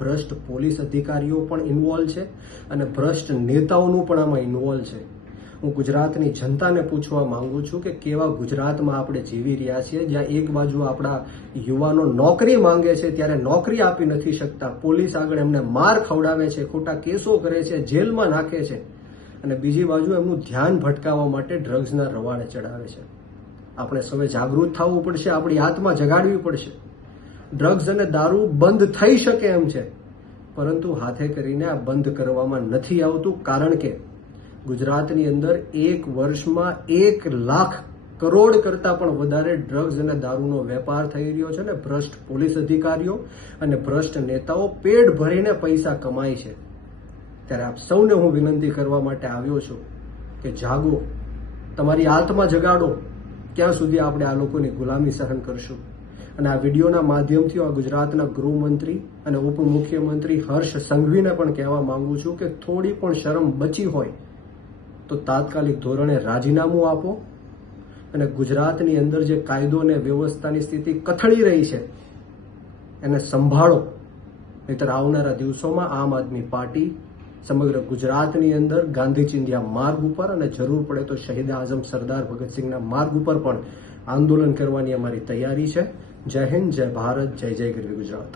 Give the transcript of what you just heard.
ભ્રષ્ટ પોલીસ અધિકારીઓ પણ ઇન્વોલ્વ છે અને ભ્રષ્ટ નેતાઓનું પણ આમાં ઇન્વોલ્વ છે. હું ગુજરાતની જનતાને પૂછવા માંગુ છું કે કેવા ગુજરાતમાં આપણે જીવી રહ્યા છીએ, જ્યાં એક બાજુ આપણા યુવાનો નોકરી માંગે છે ત્યારે નોકરી આપી નથી શકતા, પોલીસ આગળ એમને માર ખવડાવે છે, ખોટા કેસો કરે છે, જેલમાં નાખે છે, અને બીજી બાજુ એમનું ધ્યાન ભટકાવવા માટે ડ્રગ્સના રવાડે ચડાવે છે. આપણે સૌએ જાગૃત થવું પડશે, આપણી આત્મા જગાડવી પડશે. ડ્રગ્સ અને દારૂ બંધ થઈ શકે એમ છે, પરંતુ હાથે કરીને આ બંધ કરવામાં નથી આવતું, કારણ કે ગુજરાતની અંદર એક વર્ષમાં 1 લાખ કરોડ કરતા પણ વધારે ડ્રગ્સ અને દારૂનો વેપાર થઈ રહ્યો છે ને ભ્રષ્ટ પોલીસ અધિકારીઓ અને ભ્રષ્ટ નેતાઓ પેટ ભરીને પૈસા કમાય છે. ત્યારે આપ સૌને હું વિનંતી કરવા માટે આવ્યો છું કે જાગો, તમારી આત્મા જગાડો. ક્યાં સુધી આપણે આ લોકોની ગુલામી સહન કરશું? અને આ વિડીયોના માધ્યમથી આ ગુજરાતના ગૃહમંત્રી અને ઉપમુખ્યમંત્રી હર્ષ સંઘવીને પણ કહેવા માંગુ છું કે થોડી પણ શરમ બચી હોય તો તાત્કાલિક ધોરણે રાજીનામું આપો અને ગુજરાતની અંદર જે કાયદો અને વ્યવસ્થાની સ્થિતિ કથળી રહી છે એને સંભાળો. નહીતર આવનારા દિવસોમાં આમ આદમી પાર્ટી સમગ્ર ગુજરાતની અંદર ગાંધી ચિંધ્યા માર્ગ ઉપર અને જરૂર પડે તો શહીદ આઝમ સરદાર ભગતસિંહના માર્ગ ઉપર પણ આંદોલન કરવાની અમારી તૈયારી છે. જય હિન્દ, જય ભારત, જય જય ગરવી ગુજરાત.